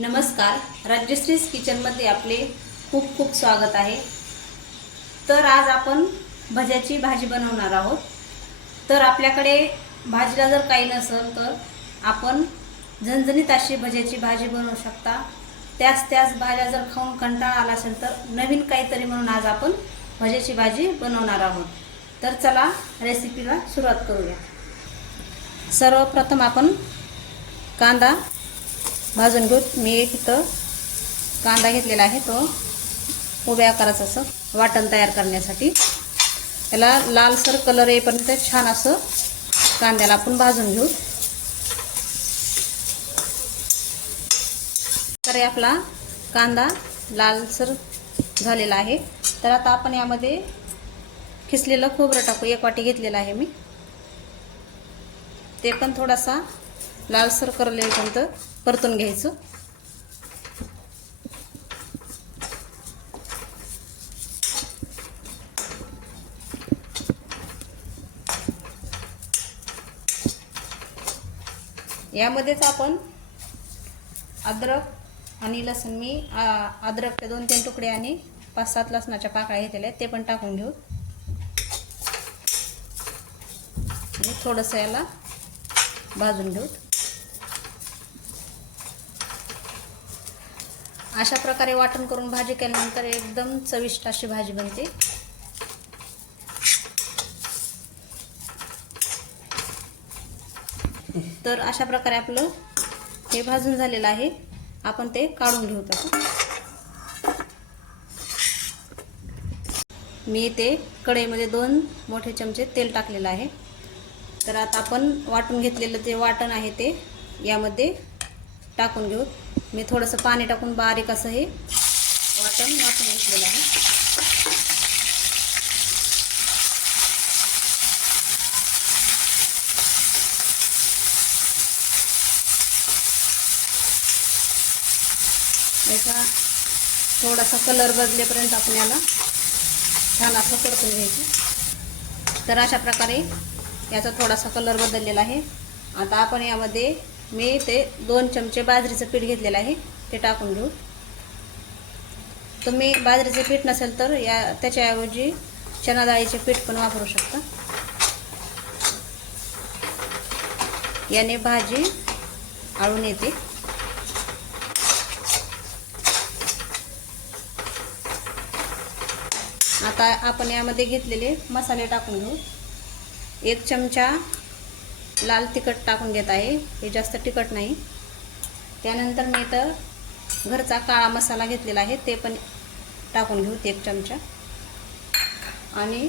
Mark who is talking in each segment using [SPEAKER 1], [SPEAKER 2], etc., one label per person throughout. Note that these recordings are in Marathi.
[SPEAKER 1] नमस्कार. राज्यश्रीज किचनमध्ये आपले खूप खूप स्वागत आहे. तर आज आपण भज्याची भाजी बनवणार आहोत. तर आपल्याकडे भाजीला जर काही नसेल तर आपण झणझणीत अशी भज्याची भाजी बनवू शकता. त्याच त्याच भाज्या जर खाऊन कंटाळा आला असेल तर नवीन काहीतरी म्हणून आज आपण भज्याची भाजी बनवणार आहोत. तर चला रेसिपीला सुरुवात करूया. सर्वप्रथम आपण कांदा भाजून घेऊ. मी इथं कांदा घेतलेला आहे तो उभ्या आकाराचं असं वाटण तयार करण्यासाठी. त्याला लालसर कलर येईपर्यंत छान असं कांद्याला आपण भाजून घेऊ. तर आपला कांदा लालसर झालेला आहे. तर आता आपण यामध्ये खिसलेलं खोबरं टाकू. एक वाटी घेतलेलं आहे मी. ते पण थोडासा लालसर करलेपर्यंत परतून घ्यायचं. यामध्येच आपण अद्रक आणि लसूण मी आ- अद्रकचे दोन तीन तुकडे आणि पाच सात लसणाच्या पाकळ्या घेतलेल्या आहेत ते पण टाकून घेऊ. आणि थोडंसं याला भाजून घेऊ. अशा प्रकारे वाटण करून भाजी केल्यानंतर एकदम चविष्ट अशी भाजी बनते. तर अशा प्रकारे आपलं हे भाजून झालेलं आहे. आपण ते काढून घेऊ तसं मी ते कढईमध्ये दोन मोठे चमचे तेल टाकलेलं आहे. तर आता आपण वाटून घेतलेलं जे वाटण आहे ते यामध्ये टाकून घेऊ. मी थोडंसं पाणी टाकून बारीक असं हे वाटण वाटून घेतलेलं आहे. याचा थोडासा कलर बदलेपर्यंत आपल्याला छान असं परतून घ्यायचं. तर अशा प्रकारे याचा थोडासा कलर बदललेला आहे. आता आपण यामध्ये मी ते दोन चमचे बाजरीचं पीठ घेतलेलं आहे ते टाकून घेऊ. तुम्ही बाजरीचं पीठ नसेल तर या त्याच्याऐवजी चना डाळीचे पीठ पण वापरू शकता. याने भाजी आळून येते. आता आपण यामध्ये घेतलेले मसाले टाकून घेऊ. एक चमचा लाल तिखट टाकून घेत आहे. हे जास्त तिखट नाही. त्यानंतर मी इथं घरचा काळा मसाला घेतलेला आहे. ते पण टाकून घेऊ एक चमचा. आणि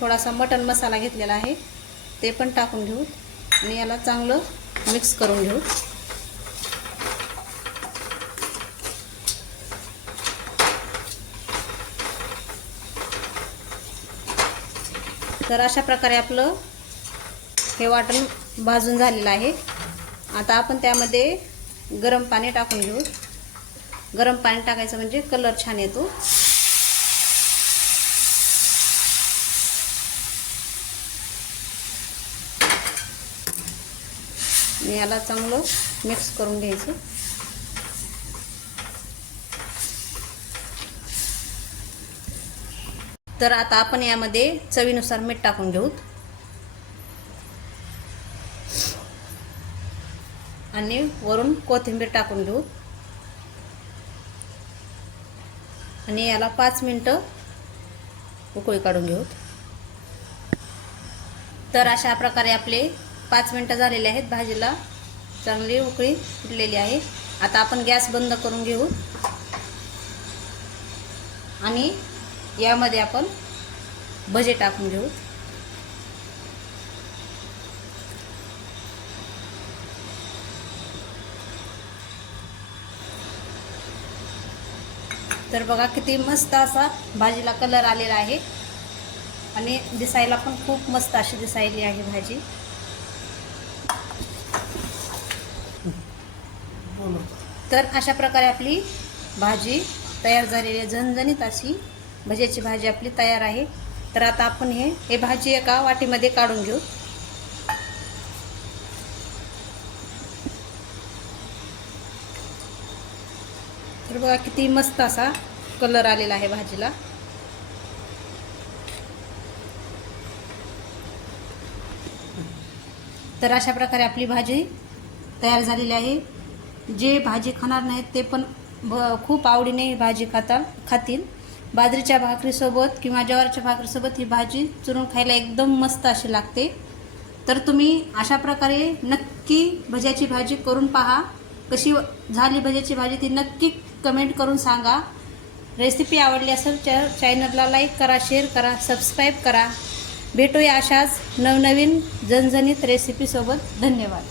[SPEAKER 1] थोडासा मटन मसाला घेतलेला आहे. ते पण टाकून घेऊ. आणि याला चांगलं मिक्स करून घेऊ. तर अशा प्रकारे आपलं हे वाटण भाजून झालेलं आहे. आता आपण त्यामध्ये गरम पाणी टाकून घेऊ. गरम पाणी टाकायचं म्हणजे कलर छान येतो. याला चांगलं मिक्स करून घ्यायचं. तर आता आपण यामध्ये चवीनुसार मीठ टाकून घेऊ. आणि वरून कोथिंबीर टाकून घेऊ. आणि याला पाच मिनटं उकळी काढून घेऊ. तर अशा प्रकारे आपले पाच मिनटं झालेले आहेत. भाजीला चांगली उकळी फुटलेली आहे. आता आपण गॅस बंद करून घेऊ. आणि यामध्ये आपण भजे टाकून घेऊ. तर बघा किती मस्त असा भाजीला कलर आलेला आहे. आणि दिसायला पण खूप मस्त अशी दिसायली आहे भाजी. तर अशा प्रकारे आपली भाजी तयार झालेली आहे. झणझणीत अशी भज्याची भाजी आपली तयार आहे. तर आता आपण हे हे भाजी एका वाटीमध्ये काढून घेऊ. तर बघा किती मस्त असा कलर आलेला आहे भाजीला. तर अशा प्रकारे आपली भाजी तयार झालेली आहे. जे भाजी खाणार नाहीत ते पण ब खूप आवडीने ही भाजी खाता खातील. बाजरीच्या भाकरीसोबत किंवा ज्वारीच्या भाकरीसोबत ही भाजी चुरून खायला एकदम मस्त अशी लागते. तर तुम्ही अशा प्रकारे नक्की भज्याची भाजी करून पहा. कशी झाली भज्याची भाजी ती नक्की कमेंट करून सांगा. रेसिपी आवडली असेल तर चॅनलला लाईक करा शेअर करा सबस्क्राईब करा. भेटूया अशाच नवनवीन झणझणीत रेसिपीसोबत. धन्यवाद.